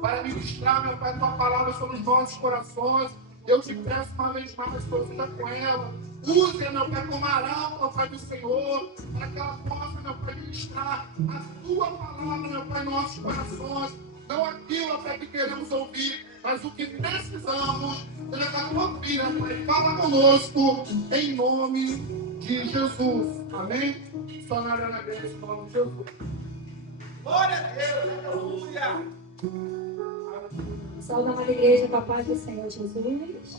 para ministrar, meu Pai, a tua palavra sobre os nossos corações. Eu te peço uma vez mais que você esteja com ela. Use, meu Pai, como arauto, meu Pai do Senhor, para que ela possa, meu Pai, ministrar a tua palavra, meu Pai, em nossos corações. Não aquilo, meu Pai, que queremos ouvir, mas o que precisamos. Seja da tua filha, Pai. Fala conosco, em nome de Jesus. Amém? Só na área da graça, em nome de Jesus. Glória a Deus, aleluia. Saúde, amada igreja, com a paz do Senhor Jesus.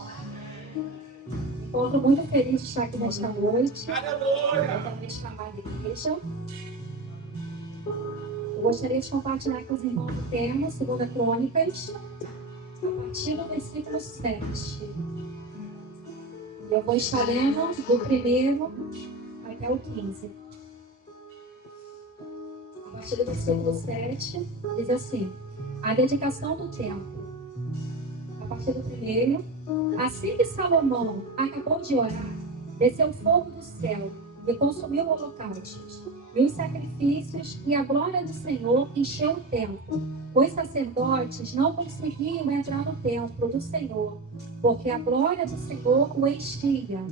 Estou muito feliz de estar aqui nesta noite. Aleluia. Nesta amada igreja. Eu gostaria de compartilhar com os irmãos o tema, 2 Crônicas, a partir do versículo 7. E eu vou estar lendo do 1º até o 15. A partir do versículo 7, diz assim: a dedicação do templo. A partir do 1º, assim que Salomão acabou de orar, desceu fogo do céu e consumiu holocaustos e os sacrifícios, e a glória do Senhor encheu o templo. Os sacerdotes não conseguiam entrar no templo do Senhor, porque a glória do Senhor o enchia.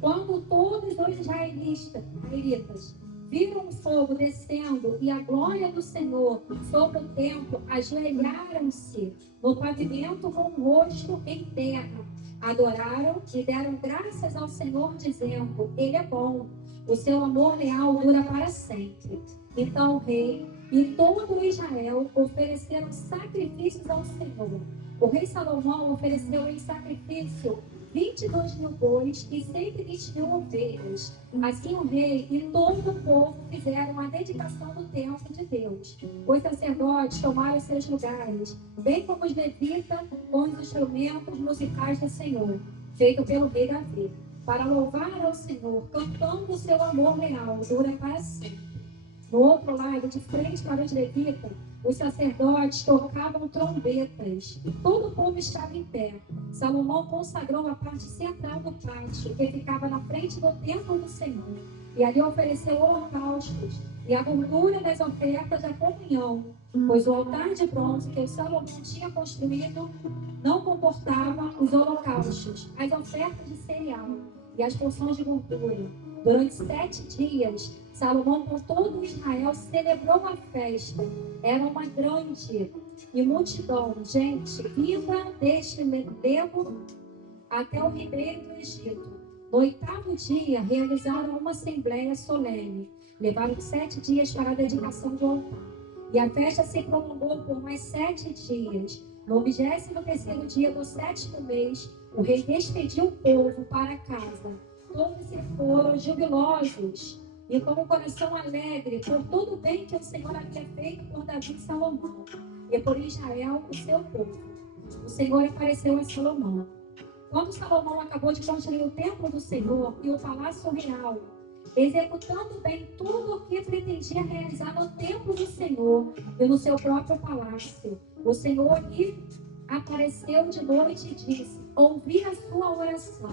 Quando todos os israelitas viram o fogo descendo e a glória do Senhor sobre o templo, ajoelharam-se no pavimento com o rosto em terra. Adoraram e deram graças ao Senhor, dizendo: Ele é bom, o seu amor leal dura para sempre. Então o rei e todo Israel ofereceram sacrifícios ao Senhor. O rei Salomão ofereceu em sacrifício 22.000 bois e 120.000 ovelhas. Assim o rei e todo o povo fizeram a dedicação do templo de Deus. Os sacerdotes tomaram seus lugares, bem como os levitas com os instrumentos musicais do Senhor, feito pelo rei Davi, para louvar ao Senhor, cantando o seu amor leal, dura para sempre. No outro lado, de frente para os levitas, os sacerdotes tocavam trombetas. Todo o povo estava em pé. Salomão consagrou a parte central do pátio, que ficava na frente do templo do Senhor, e ali ofereceu holocaustos e a gordura das ofertas da comunhão, pois o altar de bronze que o Salomão tinha construído não comportava os holocaustos, as ofertas de cereal e as porções de gordura. Durante 7 dias, Salomão com todo Israel celebrou a festa. Era uma grande e multidão, gente, vinda deste Nebo até o ribeiro do Egito. No 8º dia, realizaram uma assembleia solene. Levaram 7 dias para a dedicação do altar. E a festa se prolongou por mais 7 dias. No 23º dia do 7º mês, o rei despediu o povo para casa. Todos se foram jubilosos e com o coração alegre por todo o bem que o Senhor havia feito por Davi e Salomão e por Israel, o seu povo. O Senhor apareceu a Salomão. Quando Salomão acabou de construir o templo do Senhor e o palácio real, executando bem tudo o que pretendia realizar no templo do Senhor e no seu próprio palácio, o Senhor lhe apareceu de noite e disse: ouvi a sua oração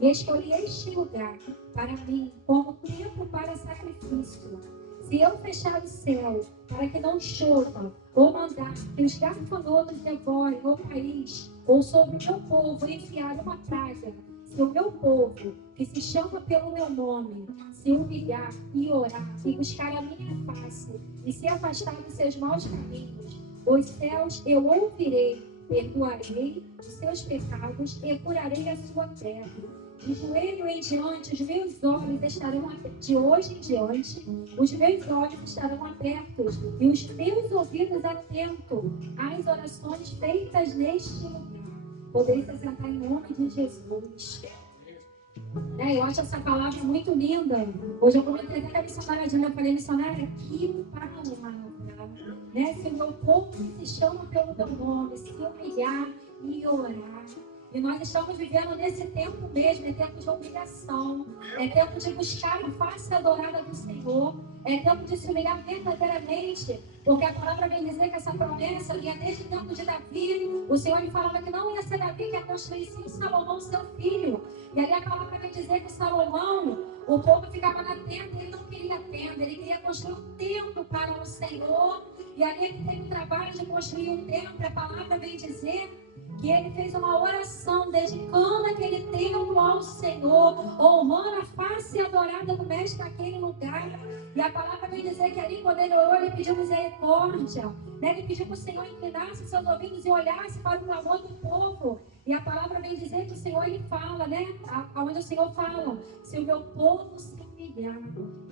e escolhi este lugar para mim como templo para sacrifício. Se eu fechar o céu para que não chova, ou mandar que os gafanhotos devorem o país, ou sobre o meu povo enviar uma praga, se o meu povo, que se chama pelo meu nome, se humilhar e orar e buscar a minha face e se afastar dos seus maus caminhos, dos céus eu ouvirei, perdoarei os seus pecados e curarei a sua terra. De joelho em diante, os meus olhos estarão abertos. De hoje em diante, os meus olhos estarão abertos e os meus ouvidos atentos às orações feitas neste lugar. Podeis se sentar em nome de Jesus. Eu acho essa palavra muito linda. Hoje eu comentei até com a missionária Diana, eu falei: missionária, que palavra. Se o meu povo se chama pelo teu nome, se humilhar e orar. E nós estamos vivendo nesse tempo mesmo, é tempo de humilhação, é tempo de buscar a face adorada do Senhor. É tempo de se humilhar verdadeiramente. Porque a palavra vem dizer que essa promessa ia desde o tempo de Davi. O Senhor lhe falava que não ia ser Davi que ia construir, sim Salomão, seu filho. E ali a palavra vem dizer que Salomão, o povo ficava na tenda, ele não queria tenda, ele queria construir um templo para o Senhor. E ali ele teve o trabalho de construir um templo. A palavra vem dizer que ele fez uma oração dedicando aquele templo ao Senhor, honrando a face adorada do mestre naquele lugar. E a palavra vem dizer que ali, quando ele orou, ele pediu misericórdia, né? Ele pediu para o Senhor inclinasse seus ouvidos e olhasse para o clamor do povo. E a palavra vem dizer que o Senhor, ele fala, né? Onde o Senhor fala: se o meu povo se humilhar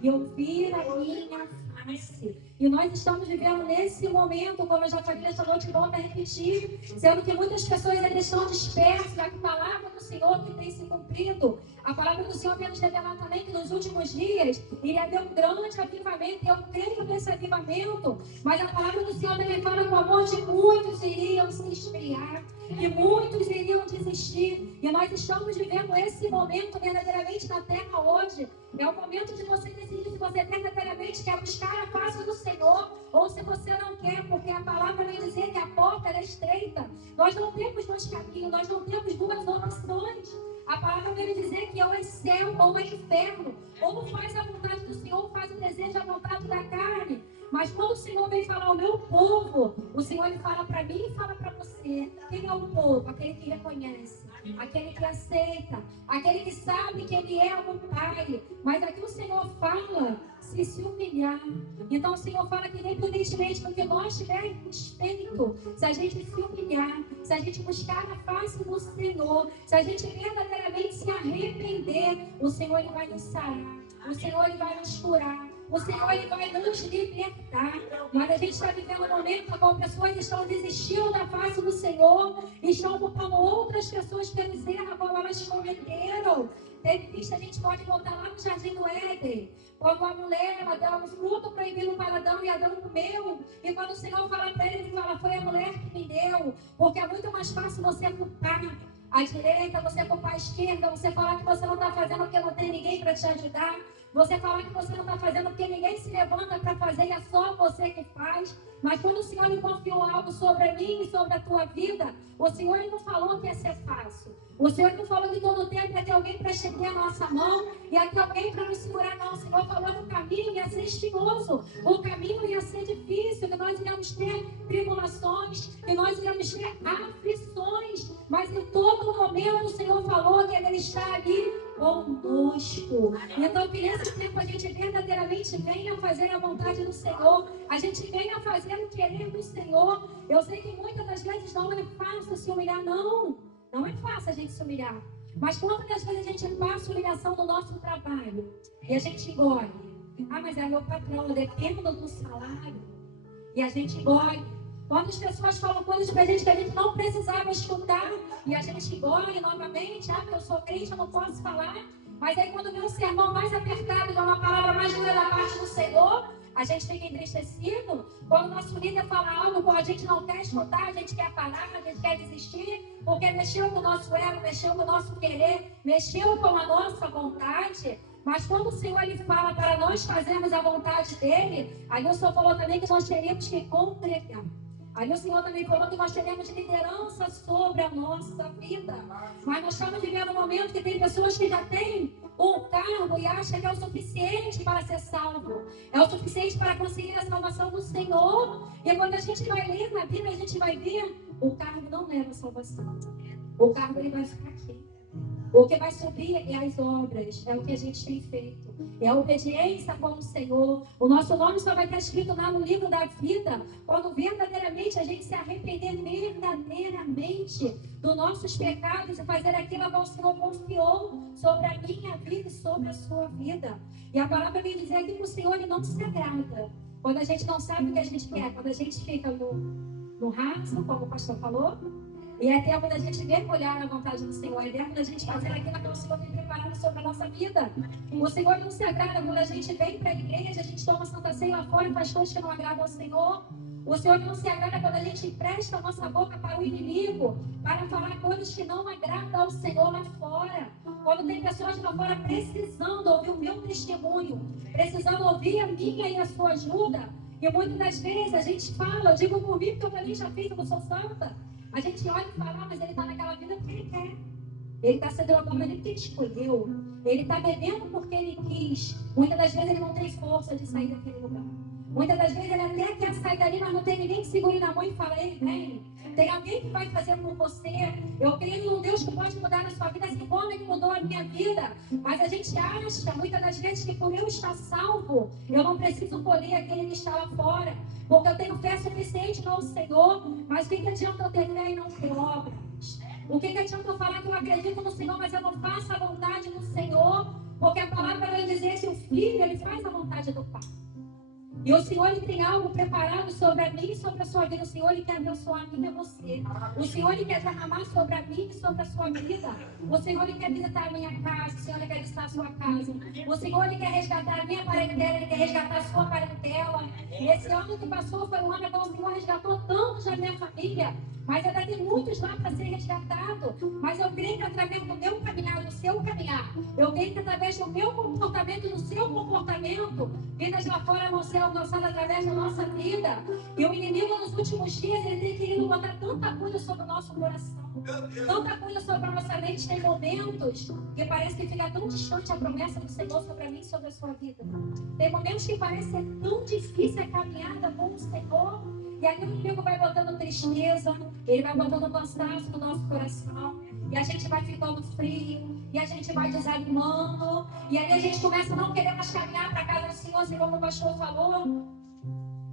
e ouvir a minha face. E nós estamos vivendo nesse momento, como eu já falei esta noite, volto a repetir, sendo que muitas pessoas ainda estão dispersas da palavra do Senhor que tem se cumprido. A palavra do Senhor vem nos revelar também que nos últimos dias iria haver um grande avivamento. Eu creio nesse avivamento, mas a palavra do Senhor também fala que o amor de muitos iriam se esfriar, que muitos iriam desistir. E nós estamos vivendo esse momento verdadeiramente na terra hoje. É o momento de você decidir se você verdadeiramente quer buscar a face do Senhor ou se você não quer, porque a palavra vem dizer que a porta é estreita. Nós não temos dois caminhos, nós não temos duas opções. A palavra vem dizer que ou é céu ou é inferno. Ou faz a vontade do Senhor, ou faz o desejo, a vontade da carne. Mas quando o Senhor vem falar ao meu povo, o Senhor ele fala para mim e fala para você. Quem é o povo? Aquele que reconhece, aquele que aceita, aquele que sabe que ele é o Pai. Mas aqui o Senhor fala se humilhar. Então o Senhor fala que independentemente do que nós tivermos feito, se a gente se humilhar, se a gente buscar a face do Senhor, se a gente verdadeiramente se arrepender, o Senhor ele vai nos sarar, o Senhor ele vai nos curar. O Senhor ele vai nos libertar. Mas a gente está vivendo um momento como pessoas estão desistindo da face do Senhor e estão ocupando outras pessoas pelos erros como elas cometeram. Teve vista, a gente pode voltar lá no Jardim do Éden. Quando a mulher ela deu um fruto proibido para Adão e Adão comeu. E quando o Senhor fala para ele, ele fala: foi a mulher que me deu. Porque é muito mais fácil você culpar a direita, você culpar a esquerda, você falar que você não está fazendo porque não tem ninguém para te ajudar. Você falar que você não está fazendo porque ninguém se levanta para fazer e é só você que faz. Mas quando o Senhor me confiou algo sobre mim e sobre a tua vida, o Senhor não falou que ia ser fácil. O Senhor não falou que todo tempo ia ter alguém para estender a nossa mão e ia ter alguém para nos segurar, não. O Senhor falou que o caminho ia ser espinhoso, o caminho ia ser difícil, que nós iríamos ter tribulações, que nós iríamos ter aflições. Mas em todo momento o Senhor falou que Ele está ali conosco. Então que nesse tempo a gente verdadeiramente venha fazer a vontade do Senhor, a gente venha fazer o querer do Senhor. Eu sei que muitas das vezes não é fácil se humilhar, não é fácil a gente se humilhar. Mas quantas das vezes a gente passa humilhação no nosso trabalho e a gente engole? Mas é meu patrão, eu dependo do salário. E a gente engole. Quantas pessoas falam coisas pra gente que a gente não precisava escutar e a gente engole novamente. Eu sou crente, eu não posso falar. Mas aí quando vem um sermão mais apertado, uma palavra mais dura da parte do Senhor, a gente fica entristecido. Quando o nosso líder fala algo, a gente não quer escutar, a gente quer parar, a gente quer desistir, porque mexeu com o nosso ego, mexeu com o nosso querer, mexeu com a nossa vontade. Mas quando o Senhor ele fala para nós fazermos a vontade dele, aí o Senhor falou também que nós teríamos que congregar. Aí o Senhor também falou que nós teremos liderança sobre a nossa vida. Mas nós estamos vivendo um momento que tem pessoas que já têm um cargo e acham que é o suficiente para ser salvo. É o suficiente para conseguir a salvação do Senhor. E quando a gente vai ler na Bíblia, a gente vai ver, o cargo não leva a salvação. O cargo ele vai ficar aqui. O que vai subir é as obras, é o que a gente tem feito. É a obediência com o Senhor. O nosso nome só vai estar escrito lá no livro da vida quando verdadeiramente a gente se arrepender verdadeiramente dos nossos pecados e fazer aquilo que o Senhor confiou sobre a minha vida e sobre a sua vida. E a palavra vem dizer aqui que o Senhor ele não se agrada quando a gente não sabe o que a gente quer, quando a gente fica no raso, como o pastor falou. E é tempo da gente mergulhar na vontade do Senhor. É tempo da gente fazer aquilo que o Senhor tem preparado sobre a nossa vida. O Senhor não se agrada quando a gente vem para a igreja, a gente toma Santa Ceia lá fora e faz coisas que não agradam ao Senhor. O Senhor não se agrada quando a gente empresta a nossa boca para o inimigo, para falar coisas que não agradam ao Senhor lá fora. Quando tem pessoas lá fora precisando ouvir o meu testemunho, precisando ouvir a minha e a sua ajuda. E muitas das vezes a gente fala, eu digo por mim, porque eu também já fiz, eu não sou santa. A gente olha e fala, mas ele está naquela vida porque ele quer. Ele está se drogando porque ele escolheu. Ele está bebendo porque ele quis. Muitas das vezes ele não tem força de sair daquele lugar. Muitas das vezes ele até quer sair dali, mas não tem ninguém que segure na mão e fala, ei, vem. Tem alguém que vai fazer por você. Eu creio num Deus que pode mudar na sua vida, assim como ele mudou a minha vida. Mas a gente acha, muitas das vezes, que por eu estar salvo, eu não preciso colher aquele que está lá fora. Porque eu tenho fé suficiente no Senhor. Mas o que adianta eu ter fé e não ter obras? O que adianta eu falar que eu acredito no Senhor, mas eu não faço a vontade do Senhor? Porque a palavra vai dizer que o filho, ele faz a vontade do Pai. E o Senhor, ele tem algo preparado sobre a mim e sobre a sua vida. O Senhor, ele quer abençoar a mim e a você. O Senhor, ele quer derramar sobre a mim e sobre a sua vida. O Senhor, ele quer visitar a minha casa. O Senhor, ele quer visitar a sua casa. O Senhor, ele quer resgatar a minha parentela. Ele quer resgatar a sua parentela. E esse ano que passou foi um ano que o Senhor resgatou tantos da minha família. Mas ainda tem muitos lá para ser resgatado. Mas eu creio que através do meu caminhar, do seu caminhar, eu creio que através do meu comportamento, do seu comportamento, vidas lá fora vão ser alcançadas através da nossa vida. E o inimigo nos últimos dias, ele tem querido botar tanta coisa sobre o nosso coração. Tanta coisa sobre a nossa mente. Tem momentos que parece que fica tão distante a promessa do Senhor sobre a mim e sobre a sua vida. Tem momentos que parece ser tão difícil a caminhada com o Senhor. E aí o inimigo vai botando tristeza, ele vai botando cansaço no nosso coração. E a gente vai ficando frio, e a gente vai desanimando. E aí a gente começa a não querer mais caminhar para a casa do Senhor, assim como o pastor falou.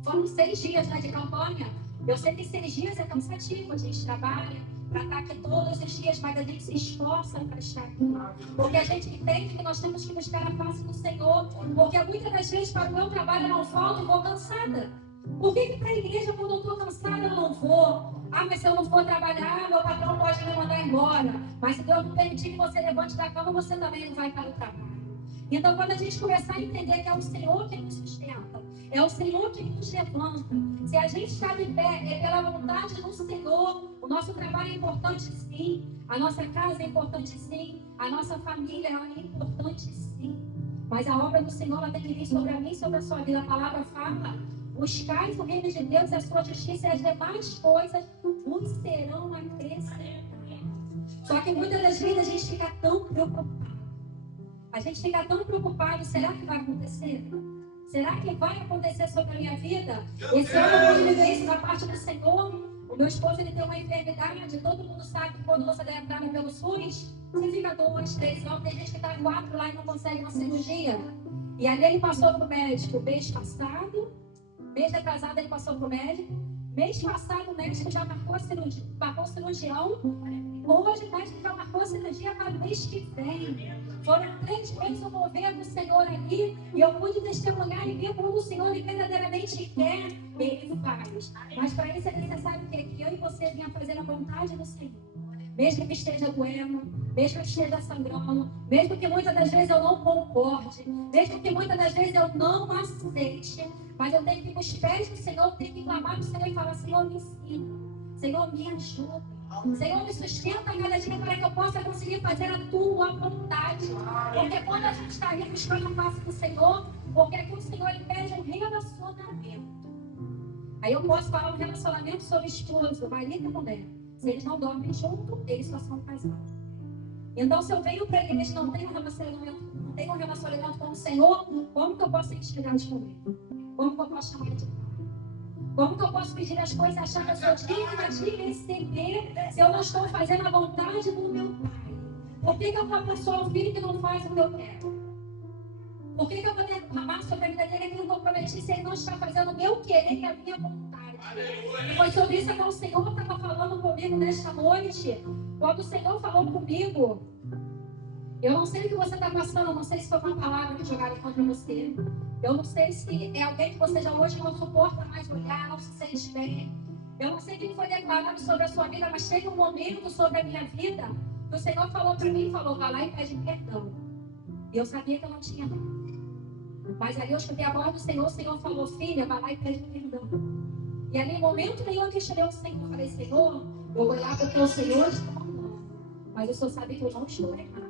Foram 6 dias, né, de campanha. Eu sei que 6 dias é cansativo, a gente trabalha para estar aqui todos os dias, mas a gente se esforça para estar aqui. Porque a gente entende que nós temos que buscar a face do Senhor. Porque muitas das vezes para o meu trabalho eu não falto e vou cansada. Por que para a igreja, quando eu estou cansada, eu não vou? Ah, mas se eu não for trabalhar, meu patrão pode me mandar embora. Mas se Deus não permitir que você levante da cama, você também não vai para o trabalho. Então, quando a gente começar a entender que é o Senhor que nos sustenta, é o Senhor que nos levanta, se a gente está de pé, é pela vontade do Senhor. O nosso trabalho é importante, sim. A nossa casa é importante, sim. A nossa família é importante, sim. Mas a obra do Senhor, ela tem que vir sobre a mim e sobre a sua vida. A palavra fala: buscai o reino de Deus e a sua justiça, e as demais coisas vos serão acrescentadas. Só que muitas das vezes a gente fica tão preocupado. A gente fica tão preocupado, será que vai acontecer? Será que vai acontecer sobre a minha vida? Esse ano eu pude viver isso da parte do Senhor. O meu esposo, ele tem uma enfermidade, todo mundo sabe que quando você deve entrar pelo SUS, você fica 2, 3 anos, tem gente que está 4 lá e não consegue uma cirurgia. E ali ele passou para o médico mês passado, mês atrasado ele passou para o médico, mês passado o médico já marcou o cirurgião, hoje o médico já marcou a cirurgia para o mês que vem. Foram 3 meses o mover do Senhor ali, e eu pude testemunhar e ver como o Senhor verdadeiramente quer, ele faz. Mas para isso é necessário que eu e você venha fazer a vontade do Senhor. Mesmo que esteja doendo, mesmo que esteja sangrando, mesmo que muitas das vezes eu não concorde, mesmo que muitas das vezes eu não aceite, mas eu tenho que ir para os pés do Senhor, tenho que clamar do Senhor e falar: Senhor, me ensina, Senhor, me ajuda, Senhor, me sustenta cada dia para que eu possa conseguir fazer a tua vontade. Porque quando a gente está ali buscando a face do Senhor, porque aqui o Senhor, ele pede um relacionamento. Aí eu posso falar um relacionamento sobre esposo, marido e mulher. Se eles não dormem junto, eles só são casados. Então, se eu venho para a igreja e não tenho um relacionamento com o Senhor, como que eu posso intimidade com ele? Como que eu posso chamar ele de pai? Como que eu posso pedir as coisas achando que eu sou digna de receber se eu não estou fazendo a vontade do meu pai? Por que eu vou abençoar um filho que não faz o que eu quero? Por que eu vou derramar sobre a vida dele aquilo que eu prometi se ele não está fazendo o meu querer e a minha vontade? E foi sobre isso que o Senhor estava falando comigo nesta noite. Quando o Senhor falou comigo, eu não sei o que você está passando, eu não sei se foi uma palavra que jogaram contra você. Eu não sei se é alguém que você já hoje não suporta mais olhar, não se sente bem. Eu não sei o que foi declarado sobre a sua vida, mas chega um momento sobre a minha vida que o Senhor falou para mim, falou: vai lá e pede perdão. E eu sabia que eu não tinha nada. Mas aí eu escutei a voz do Senhor, o Senhor falou: filha, vai lá e pede perdão. E ali, em momento nenhum, eu questionei o Senhor. Eu falei, Senhor, eu vou lá porque o Senhor está mandando. Mas o Senhor sabe que eu não estou errado.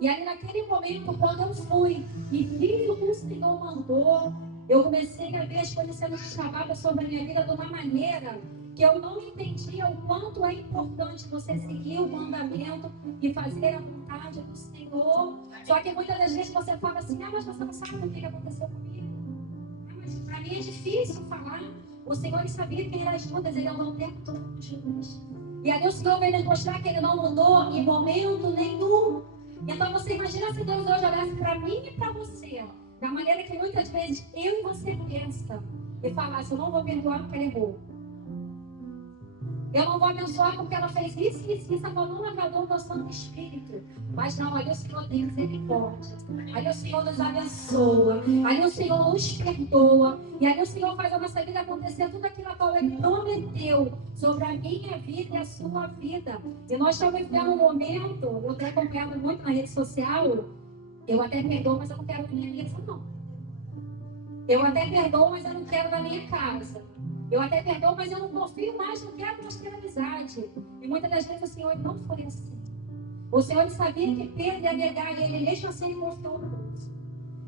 E ali, naquele momento, quando eu fui e vi o que o Senhor mandou, eu comecei a ver as coisas sendo destravadas sobre a minha vida de uma maneira que eu não entendia o quanto é importante você seguir o mandamento e fazer a vontade do Senhor. Só que muitas das vezes você fala assim, mas você não sabe o que aconteceu comigo. Mas para mim é difícil falar. O Senhor sabia quem era Judas, ele andou o tempo todo com Judas. E aí o Senhor veio nos mostrar que ele não mudou em momento nenhum. Então você imagina se Deus hoje olhasse para mim e para você, da maneira que muitas vezes eu e você pensa, e falasse, eu não vou perdoar porque ele errou. Eu não vou abençoar porque ela fez isso, ela não agradou o meu Santo Espírito. Mas não, ali o Senhor tem misericórdia. Ali o Senhor nos abençoa. Ali o Senhor nos perdoa. E ali o Senhor faz a nossa vida acontecer tudo aquilo que Ele prometeu sobre a minha vida e a sua vida. E nós estamos vivendo um momento, eu tenho acompanhado muito na rede social, eu até perdoo, mas eu não quero da minha mesa, não. Eu até perdoo, mas eu não quero da minha casa. Eu até perdoo, mas eu não confio mais, não quero mais ter amizade. E muitas das vezes o Senhor não foi assim. O Senhor sabia que Pedro ia negar ele, mesmo assim ele confiou no Deus.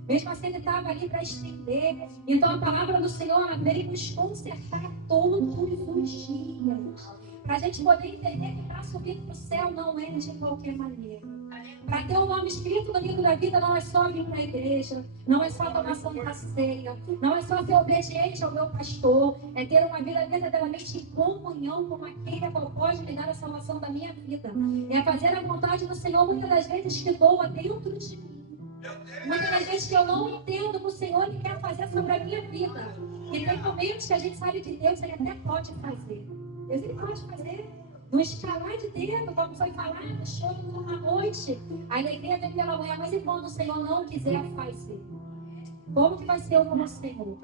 Mesmo assim ele estava ali para estender. Então a palavra do Senhor veio nos consertar todos os dias. Para a gente poder entender que para subir para o céu não é de qualquer maneira. Para ter o nome escrito no livro da vida não é só vir para a igreja, não é só tomar santa ceia, não é só ser obediente ao meu pastor, é ter uma vida verdadeiramente em comunhão com aquele a qual pode me dar a salvação da minha vida. É fazer a vontade do Senhor muitas das vezes que doa dentro de mim. Muitas das vezes que eu não entendo o que o Senhor quer fazer sobre a minha vida. E tem momentos que a gente sabe que Deus ele até pode fazer. Deus ele pode fazer. No escalar de dedo, como foi falado, choro numa noite, a alegria vem pela manhã, mas e quando o Senhor não quiser fazer? Como que vai ser eu como o Senhor?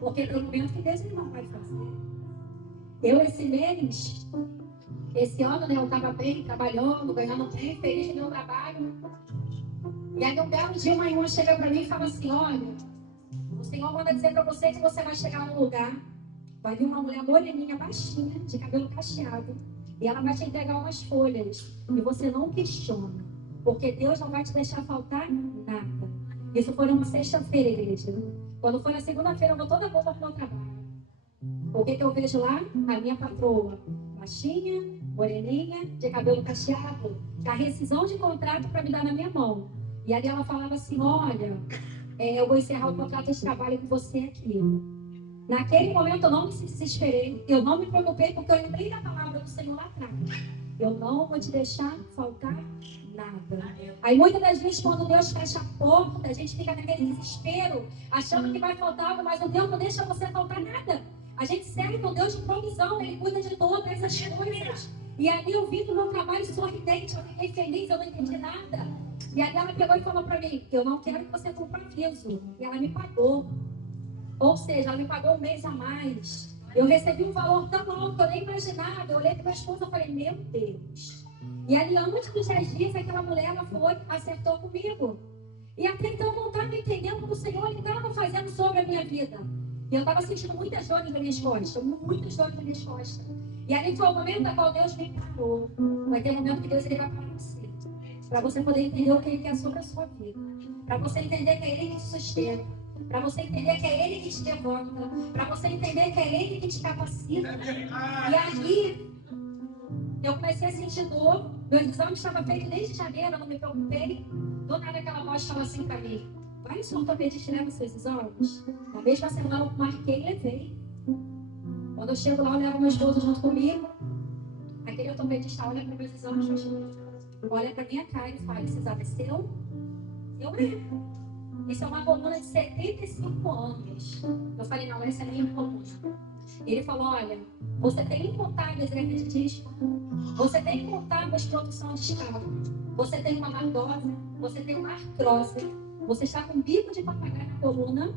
Porque tem momentos que Deus não vai fazer. Eu, esse ano, né, eu estava bem, trabalhando, ganhando bem, feliz no meu trabalho. E aí, um belo dia, uma irmã chega para mim e fala assim, olha, o Senhor manda dizer para você que você vai chegar num lugar, vai vir uma mulher moreninha, baixinha, de cabelo cacheado, e ela vai te entregar umas folhas. E você não questiona. Porque Deus não vai te deixar faltar nada. Isso foi numa sexta-feira, igreja. Quando for na segunda-feira, eu vou toda boa para o meu trabalho. O que eu vejo lá? A minha patroa. Baixinha, moreninha, de cabelo cacheado. A rescisão de contrato para me dar na minha mão. E ali ela falava assim, olha, eu vou encerrar o contrato de trabalho com você aqui. Naquele momento eu não me desesperei, eu não me preocupei, porque eu lembrei da palavra do Senhor lá atrás. Eu não vou te deixar faltar nada. Aí muitas das vezes quando Deus fecha a porta, a gente fica naquele desespero, achando que vai faltar algo, mas o Deus não deixa você faltar nada. A gente serve um Deus de provisão, Ele cuida de todas as coisas. E ali eu vim do meu trabalho sorridente, eu fiquei feliz, eu não entendi nada. E aí ela pegou e falou para mim, eu não quero que você compre aviso. E ela me pagou. Ou seja, ela me pagou um mês a mais. Eu recebi um valor tão alto que eu nem imaginava. Eu olhei para minha esposa e falei, meu Deus. E ali, antes dos 10 dias, aquela mulher, ela foi, acertou comigo. E até então eu não estava entendendo o que o Senhor estava fazendo sobre a minha vida. E eu estava sentindo muitas dores nas minhas costas. Muitas dores nas minhas costas. E ali foi o momento na qual Deus me parou. Vai ter um momento que Deus ele vai parar você. Para você poder entender o que Ele quer sobre a sua vida. Para você entender que é Ele que te sustenta. Para você entender que é Ele que te levanta. Para você entender que é Ele que te capacita. E aí, eu comecei a sentir dor. Meu exame estava feito desde janeiro, eu não me preocupei. Do nada aquela voz falou assim para mim, vai no seu ortopedista e leva os seus exames. Na mesma semana eu marquei e levei. Quando eu chego lá, eu levo meu esposo junto comigo. Aquele ortopedista olha para meus exames, olha para minha cara e fala, esse exame é seu? Eu erro. Isso é uma coluna de 75 anos. Eu falei, não, essa é a minha coluna. Ele falou, olha, você tem incontáveis hernias de disco, você tem incontáveis produção de escala, você tem uma lordose, você tem uma artrose, você está com bico de papagaio na coluna.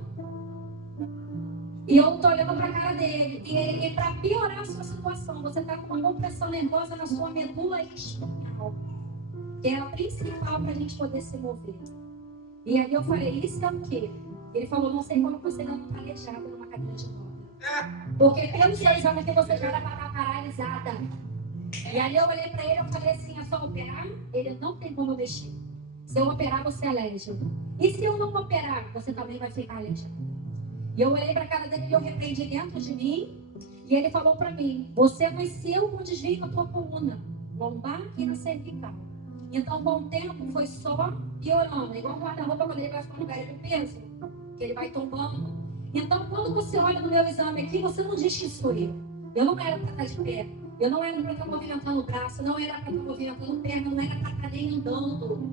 E eu estou olhando para a cara dele. E para piorar a sua situação, você está com uma compressão nervosa na sua medula espinhal, que é a principal para a gente poder se mover. E aí eu falei, isso é o quê? Ele falou, não sei como você não está aleijado numa cadeira de roda. Porque pelo seu exame aqui você já era para estar paralisada. E aí eu olhei para ele e falei assim, é só operar? Ele não tem como mexer. Se eu operar, você é alérgico. E se eu não operar, você também vai ficar alérgico. E eu olhei para a cara dele e eu repreendi dentro de mim. E ele falou para mim, você nasceu com desvio na tua coluna, lombar e na cervical. Então, com o tempo, foi só piorando. Igual o guarda-roupa, quando ele vai ficando velho do peso, que ele vai tombando. Então, quando você olha no meu exame aqui, você não diz que sou eu. Eu não era para estar de pé. Eu não era para estar movimentando o braço, não era para estar movimentando perna, não era para estar nem andando.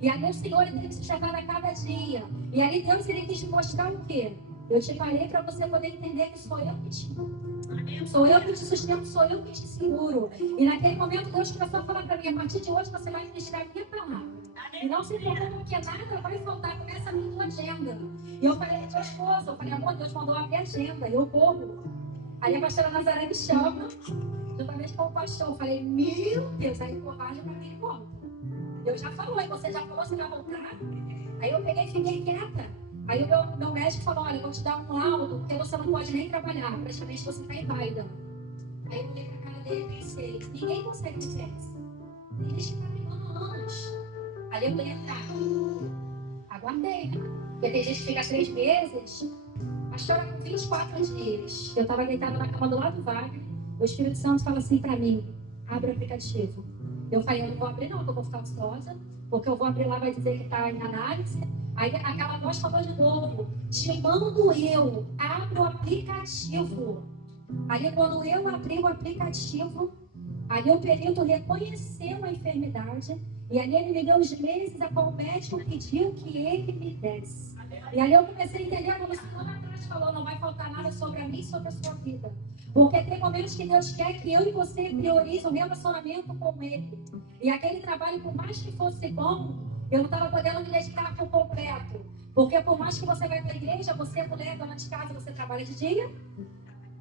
E aí o Senhor ele tem que se chegar a cada dia. E aí Deus ele quis te mostrar o quê? Eu te falei para você poder entender que sou eu que te amo. Sou eu que te sustento, sou eu que te seguro. E naquele momento Deus começou a falar para mim, a partir de hoje você vai ministrar a minha palavra. E não se preocupe porque nada vai faltar, começa a minha agenda. E eu falei para meu esposo, eu falei, amor, Deus mandou abrir a agenda, e eu corro. Aí a pastora Nazaré me chama, juntamente com o pastor, eu falei, meu Deus, aí coragem para mim volta. Deus já falou, e você já falou, você vai voltar? Aí eu peguei e fiquei quieta. Aí o meu médico falou, olha, eu vou te dar um laudo, porque você não pode nem trabalhar, praticamente você está inválida. Aí eu olhei para a cara dele e pensei, ninguém consegue dizer isso. Tem gente que está brigando anos. Aí eu falei, tá, aguardei, né? Porque tem gente que fica 3 meses, mas chora com 24 dias. Eu estava deitada na cama do lado do Wagner, o Espírito Santo fala assim para mim, abre o aplicativo. Eu falei, eu não vou abrir não, porque eu vou ficar ansiosa, porque eu vou abrir lá, vai dizer que está em análise. Aí aquela voz falou de novo, te mando eu, abre o aplicativo. Aí quando eu abri o aplicativo, ali o perito reconheceu a enfermidade, e ali ele me deu os meses a qual o médico pediu que ele me desse. E ali eu comecei a entender como o Senhor lá atrás falou, não vai faltar nada sobre a mim e sobre a sua vida. Porque tem momentos que Deus quer que eu e você priorize o relacionamento com Ele. E aquele trabalho, por mais que fosse bom, eu não estava podendo me dedicar por completo. Porque por mais que você vai para a igreja, você é mulher, dona de casa, você trabalha de dia.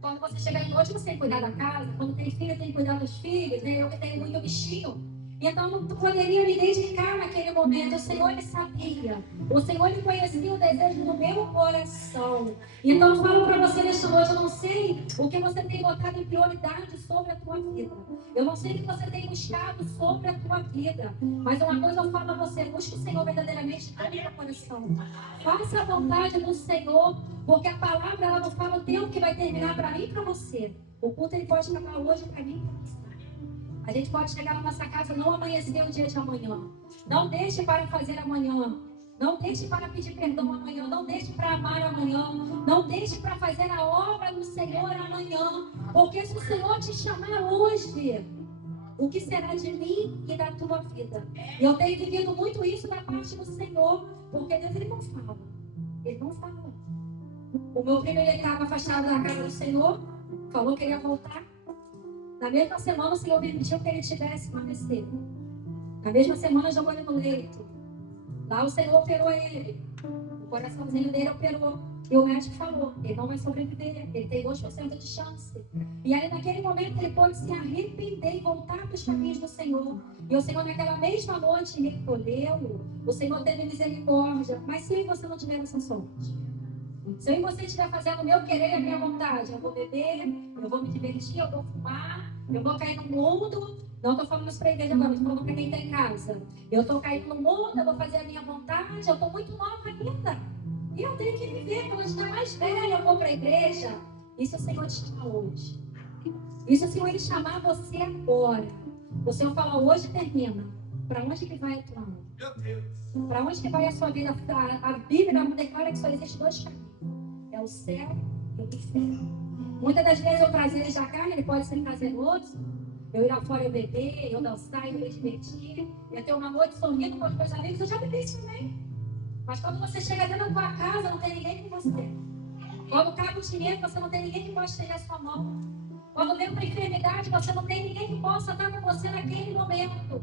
Quando você chega de noite, você tem que cuidar da casa. Quando tem filho, tem que cuidar dos filhos. Né? Eu que tenho muito bichinho. Então, não poderia me dedicar naquele momento. O Senhor ele sabia. O Senhor ele conhecia o desejo do meu coração. Então, eu falo para você nesta noite, eu não sei o que você tem botado em prioridade sobre a tua vida. Eu não sei o que você tem buscado sobre a tua vida. Mas uma coisa eu falo a você, busque o Senhor verdadeiramente no teu coração. Faça a vontade do Senhor, porque a palavra ela não fala o tempo que vai terminar para mim e para você. O culto ele pode acabar hoje para mim e para você. A gente pode chegar na nossa casa, não amanhecer o dia de amanhã. Não deixe para fazer amanhã. Não deixe para pedir perdão amanhã. Não deixe para amar amanhã. Não deixe para fazer a obra do Senhor amanhã. Porque se o Senhor te chamar hoje, o que será de mim e da tua vida? E eu tenho vivido muito isso da parte do Senhor. Porque Deus ele não fala. Ele não fala. O meu filho ele estava afastado da casa do Senhor. Falou que ele ia voltar. Na mesma semana, o Senhor permitiu que ele tivesse uma AVC. Na mesma semana, jogou ele no leito. Lá, o Senhor operou ele. O coraçãozinho dele operou. E o médico falou, ele não vai sobreviver. Ele tem 2% de chance. E aí, naquele momento, ele pode se arrepender e voltar para os caminhos do Senhor. E o Senhor, naquela mesma noite, recolheu. O Senhor teve misericórdia. Mas se você não tiver essa sorte? Se eu e você estiver fazendo o meu querer e a minha vontade, eu vou beber, eu vou me divertir, eu vou fumar, eu vou cair no mundo. Não estou falando isso para a igreja agora, estou falando para quem está em casa. Eu estou caindo no mundo, eu vou fazer a minha vontade, eu estou muito nova ainda. E eu tenho que viver, quando eu estiver mais velha, eu vou para a igreja. Isso o Senhor te chama hoje. Isso o Senhor ele chamar você agora. O Senhor fala, hoje termina. Para onde que vai a tua alma? Para onde que vai a sua vida? A Bíblia declara que só existe 2 caminhos. É o céu e o inferno. Muitas das vezes o prazer da carne, ele pode ser prazeroso. Eu ir lá fora, eu beber, eu dançar, eu me divertir. Eu ter uma noite sorrindo com os meus amigos. Eu já bebi isso também. Mas quando você chega dentro da tua casa, não tem ninguém com você. Quando cabe o dinheiro, você não tem ninguém que possa estender a sua mão. Quando vem uma enfermidade, você não tem ninguém que possa estar com você naquele momento.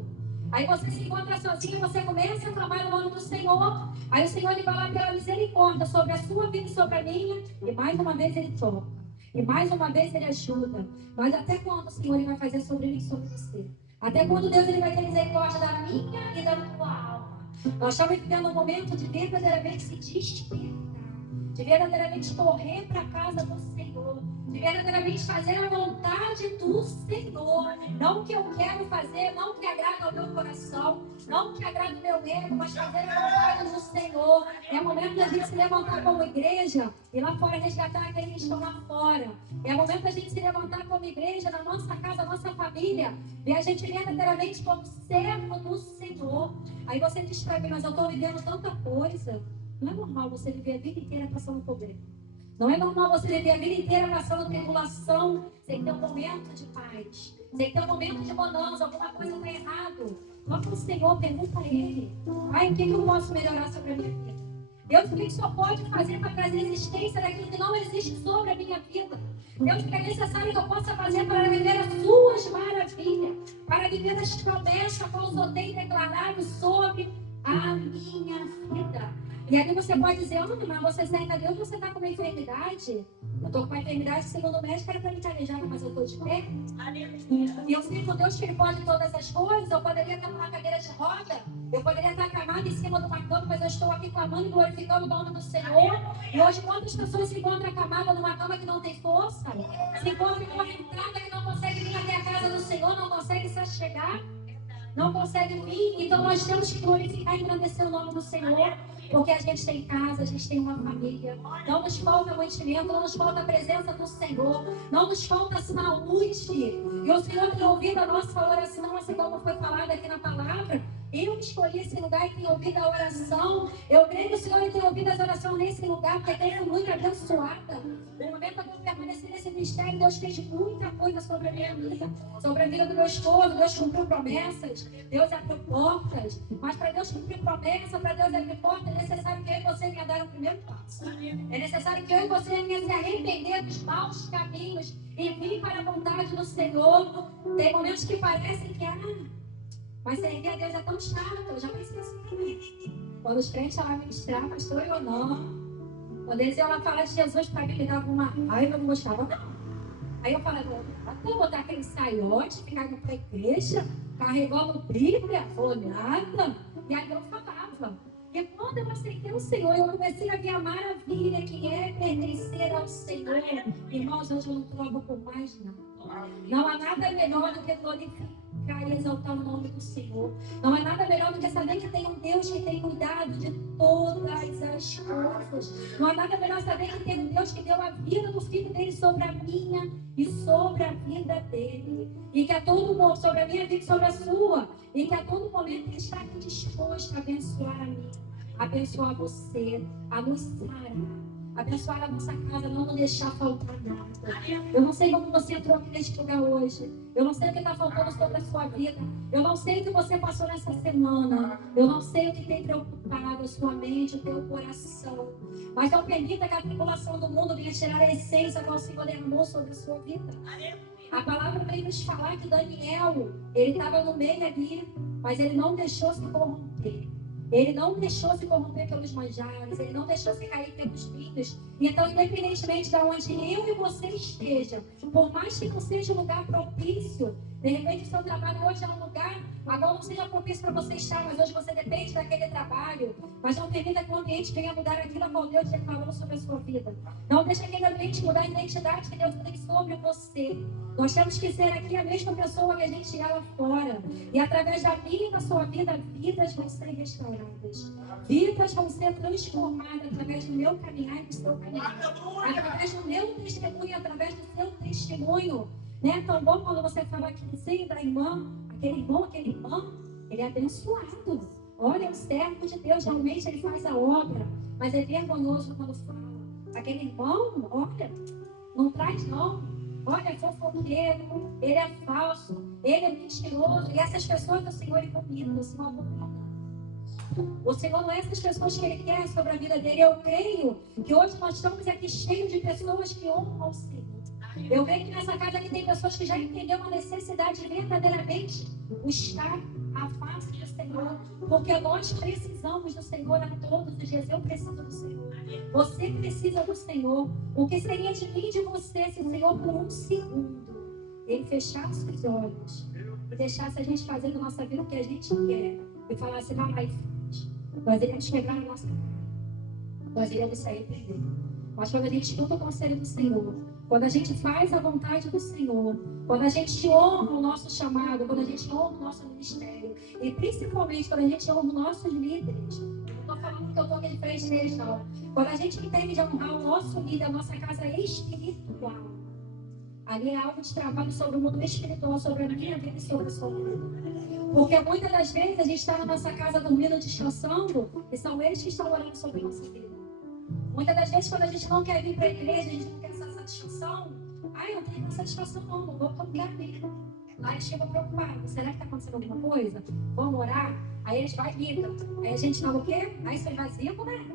Aí você se encontra sozinho, você começa a clamar no nome do Senhor. Aí o Senhor ele vai lá pela misericórdia sobre a sua vida e sobre a minha. E mais uma vez ele toca. E mais uma vez ele ajuda. Mas até quando o Senhor ele vai fazer sobre mim e sobre você? Até quando Deus ele vai ter misericórdia da minha e da tua alma? Nós estamos vivendo um momento de verdadeiramente se despertar. De verdadeiramente correr para a casa do Senhor. de verdadeiramente fazer a vontade do Senhor. Não o que eu quero fazer, não o que agrada ao meu coração, não o que agrada ao meu ego, mas fazer a vontade do Senhor. É momento da gente se levantar como igreja e lá fora resgatar aqueles que estão lá fora. É momento da gente se levantar como igreja, na nossa casa, na nossa família, ver a gente verdadeiramente como servo do Senhor. Aí você diz pra mim, mas eu estou vivendo tanta coisa. Não é normal você viver a vida inteira passando problema. Não é normal você viver a vida inteira passando tribulação sem ter um momento de paz, sem ter um momento de bonança, alguma coisa está errado. Vá para o Senhor, pergunta a Ele. Pai, o que eu posso melhorar sobre a minha vida? Deus, o que só pode fazer para trazer existência daquilo que não existe sobre a minha vida? Deus, o que é necessário que eu possa fazer para viver as suas maravilhas, para viver as promessas que o Senhor tem declarado sobre a minha vida. E aí você pode dizer, mas você serve a Deus, você está com uma enfermidade. Eu estou com uma enfermidade, segundo o médico, era para me calejar, mas eu estou de pé. E eu sei que o Deus que Ele pode todas as coisas. Eu poderia estar numa cadeira de roda, eu poderia estar acamado em cima de uma cama, mas eu estou aqui clamando e glorificando o nome do Senhor. E hoje, quantas pessoas se encontram acamadas numa cama que não tem força? Se encontram com uma entrada que não consegue vir até a casa do Senhor, não consegue se achegar, não consegue vir. Então nós temos que glorificar e engrandecer o nome do Senhor. Porque a gente tem casa, a gente tem uma família. Não nos falta mantimento, não nos falta a presença do Senhor. Não nos falta saúde. E o Senhor tem ouvido a nossa oração, assim como foi falado aqui na palavra. Eu escolhi esse lugar e tenho ouvido a oração. Eu creio que o Senhor tem ouvido as orações nesse lugar, porque eu fui muito abençoada. No momento que eu permaneci nesse ministério, Deus fez muita coisa sobre a minha vida, sobre a vida do meu esposo. Deus cumpriu promessas, Deus abriu portas. Mas para Deus cumprir promessa, para Deus abrir portas, é necessário que eu e você venha dar o primeiro passo. É necessário que eu e você venha se arrepender dos maus caminhos e vir para a vontade do Senhor. Tem momentos que parecem que mas servir a Deus é tão chato, eu já pensei assim também. Quando os crentes estavam ministrar, pastor ou não, quando eles iam lá falar de Jesus, para mim me dava uma raiva, eu não gostava, não. Aí eu falava, até botar aquele saiote, ficar indo para a igreja, carregando Bíblia, olhada, e aí eu falava. E quando eu aceitei o Senhor, eu comecei a ver a maravilha que é pertencer ao Senhor. Irmãos, hoje eu não troco por mais nada. Não há nada melhor do que glorificar e exaltar o nome do Senhor. Não há nada melhor do que saber que tem um Deus que tem cuidado de todas as coisas. Não há nada melhor saber que tem um Deus que deu a vida do Filho dele sobre a minha e sobre a vida dele. E que a todo momento, sobre a minha vida e sobre a sua, e que a todo momento ele está aqui disposto a abençoar a mim, abençoar você, a nos sarar, abençoar a nossa casa, não nos deixar faltar nada. Eu não sei como você entrou aqui neste lugar hoje. Eu não sei o que está faltando sobre a sua vida. Eu não sei o que você passou nessa semana. Eu não sei o que tem preocupado a sua mente, o teu coração. Mas não permita que a tribulação do mundo venha tirar a essência que o Senhor derramou sobre a sua vida. A palavra vem nos falar que Daniel, ele estava no meio ali, mas ele não deixou se corromper. Ele não deixou se corromper pelos manjares, ele não deixou se cair pelos vinhos. Então, independentemente de onde eu e você esteja, por mais que não seja um lugar propício, de repente o seu trabalho hoje é um lugar, agora não seja propício para você estar, mas hoje você depende daquele trabalho. Mas não permita que o ambiente venha mudar aquilo que Deus declarou sobre a sua vida. Não deixe aquele ambiente mudar a identidade que Deus tem sobre você. Nós temos que ser aqui a mesma pessoa que a gente é lá fora. E através da minha e da sua vida, vidas vão ser restauradas. Vidas vão ser transformadas através do meu caminhar e do seu caminhar. Através do meu testemunho, através do seu testemunho. Né? Tão bom quando você fala aqui no seio da irmã, aquele irmão, aquele irmão, ele é abençoado. Olha, o servo de Deus, realmente ele faz a obra. Mas é vergonhoso quando fala. Aquele irmão, olha, não traz não. Olha, é fofoqueiro, ele é falso, ele é mentiroso. E essas pessoas o Senhor ele vomita, o Senhor abomina. O Senhor não é essas pessoas que Ele quer sobre a vida dele. Eu creio que hoje nós estamos aqui cheios de pessoas que honram o Senhor. Eu creio que nessa casa aqui tem pessoas que já entenderam a necessidade de verdadeiramente buscar a face do Senhor. Porque nós precisamos do Senhor a todos os dias. Eu preciso do Senhor. Você precisa do Senhor. O que seria de mim e de você se o Senhor por um segundo Ele fechasse os olhos e deixasse a gente fazer da nossa vida o que a gente quer e falasse, vai lá e faz. Nós iremos quebrar a nossa cara. Nós iremos sair perdendo. Mas quando a gente escuta o conselho do Senhor, quando a gente faz a vontade do Senhor, quando a gente honra o nosso chamado, quando a gente honra o nosso ministério, e principalmente quando a gente honra os nossos líderes, eu não estou falando que eu estou aqui de frente deles, não. Quando a gente entende de honrar o nosso líder, a nossa casa espiritual, ali é algo de trabalho sobre o mundo espiritual, sobre a minha vida e sobre a sua vida. Porque muitas das vezes a gente está na nossa casa dormindo, descansando, e são eles que estão orando sobre a nossa vida. Muitas das vezes, quando a gente não quer vir para a igreja, a gente não quer essa satisfação. Eu não tenho essa satisfação, não vou para o lugar mesmo. Aí eles ficam preocupados. Será que está acontecendo alguma coisa? Vamos orar? Aí eles vão e ligam. Aí a gente fala o quê? Aí você vazia, né?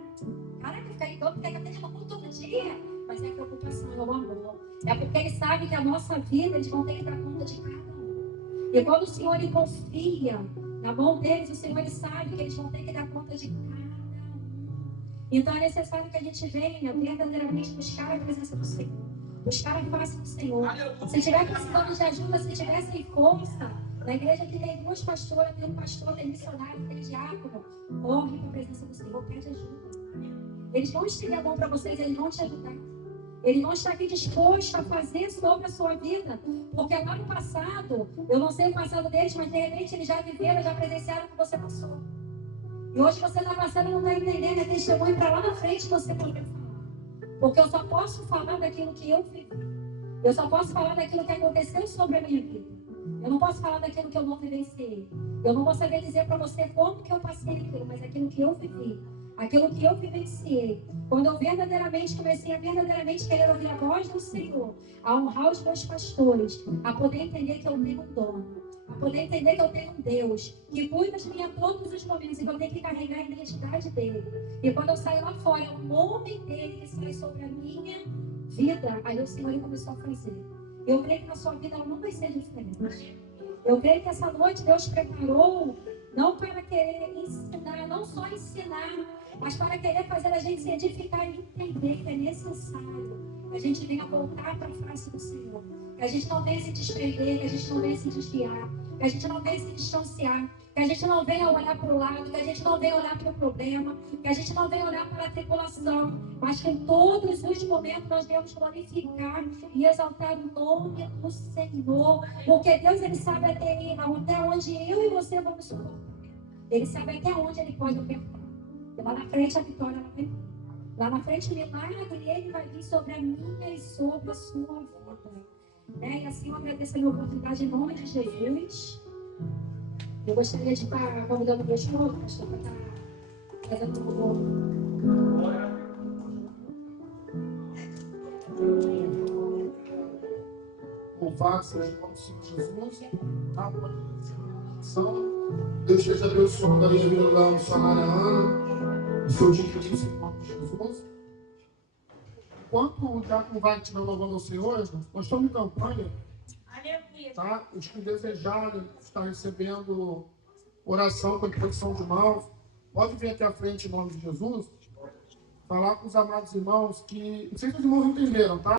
Caraca, fica aí todo, fica atendendo todo dia. Mas é a preocupação, é o amor. É porque eles sabem que a nossa vida, eles vão ter que dar conta de cada um. E quando o Senhor ele confia na mão deles, o Senhor ele sabe que eles vão ter que dar conta de cada um. Então é necessário que a gente venha verdadeiramente buscar a presença do Senhor. Buscar a face do Senhor. Se estiver precisando de ajuda, se estiver sem força, na igreja que tem 2 pastoras, tem um pastor, tem missionário, tem diácono, corre para a presença do Senhor, pede ajuda. Eles vão estender a mão para vocês, eles vão te ajudar. Eles vão estar aqui dispostos a fazer sobre a sua vida. Porque lá no passado, eu não sei o passado deles, mas de repente eles já viveram, já presenciaram o que você passou. E hoje você está passando e não está entendendo, é testemunho para lá na frente você poder falar. Porque eu só posso falar daquilo que eu vivi. Eu só posso falar daquilo que aconteceu sobre a minha vida. Eu não posso falar daquilo que eu não vivenciei. Eu não vou saber dizer para você como que eu passei aquilo, mas aquilo que eu vivi, aquilo que eu vivenciei. Quando eu verdadeiramente comecei a verdadeiramente querer ouvir a voz do Senhor, a honrar os meus pastores, a poder entender que eu tenho um dono, a poder entender que eu tenho um Deus que cuida de mim a todos os momentos e que eu tenho que carregar a identidade dele. E quando eu saio lá fora, é o nome dele que sai sobre a minha vida. Aí o Senhor ele começou a fazer. Eu creio que na sua vida ela não vai ser diferente. Eu creio que essa noite Deus preparou não para querer ensinar, não só ensinar, mas para querer fazer a gente se edificar e entender que é necessário que a gente venha voltar para a face do Senhor. Que a gente não venha se desprender, que a gente não venha se desviar, que a gente não venha se distanciar, que a gente não venha olhar para o lado, que a gente não venha olhar para o problema, que a gente não venha olhar para a tribulação, mas que em todos os momentos nós devemos glorificar e exaltar o nome do Senhor, porque Deus ele sabe até onde eu e você vamos suportar. Ele sabe até onde ele pode apertar. E lá na frente a vitória ela vai vir. Lá na frente o milagre ele vai vir sobre a minha e sobre a sua vida. E assim eu agradeço a minha oportunidade em nome de Jesus. Eu gostaria de estar convidando meus irmãos para estar fazendo um louvor. Louvado seja o nome do Senhor Jesus. Deus esteja abençoando a minha vida da missionária Ana. O seu dia que disse em nome de Jesus. Enquanto o diácono vai estiver louvando ao Senhor, nós estamos em campanha. Tá? Os que desejarem estar recebendo oração com imposição de mãos, pode vir aqui à frente em nome de Jesus, falar com os amados irmãos que, não sei se os irmãos entenderam, tá?